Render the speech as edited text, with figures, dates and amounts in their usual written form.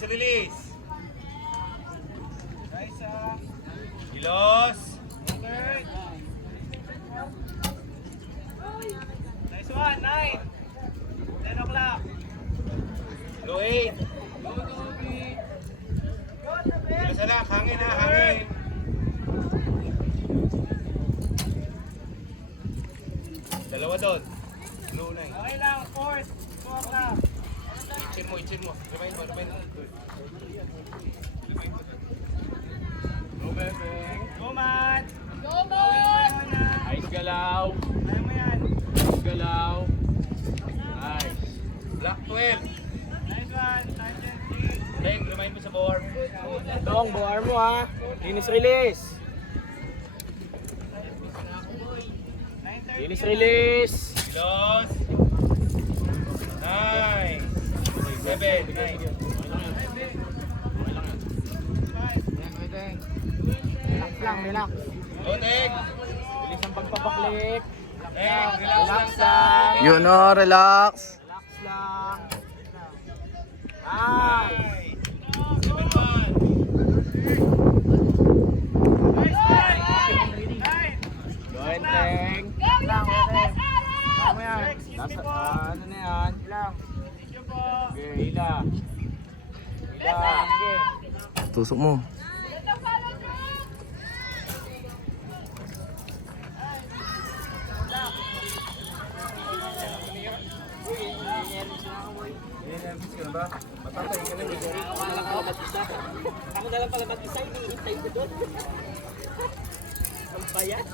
Finish release. Kilos. Nice one, 9. 10 o'clock. Low 8. Kilos anak, hangin ha, hangin. Dalawa doon. Low 9. Okay lang, 4. 2 o'clock. Itchin mo. Remind mo. Go, bebe. Go, man. Go, man! Nice galaw. Kaya mo yan. Galaw. Nice. Black 12. Nice one. Sergeant G. Leg, remind mo sa board. Dong, buhar mo ha. Finish release. Finish release. Kilos. 9. 7. 9. Relax. Lotek. Bilis ang pagpapaklik. Leg, Relax lang. Yun o, relax. Relax lang. Nice. 7-1. Go ahead, Teng. Lang, okay. Tama yan. Nasa, ano na yan? Lang. Okay, hila. Hila. Sige. Tusok mo. Nervous ka na ba? Matatay ka na, Miguel. Ako na lang pala mag-isa, hinihintay ko doon. Ang bayad.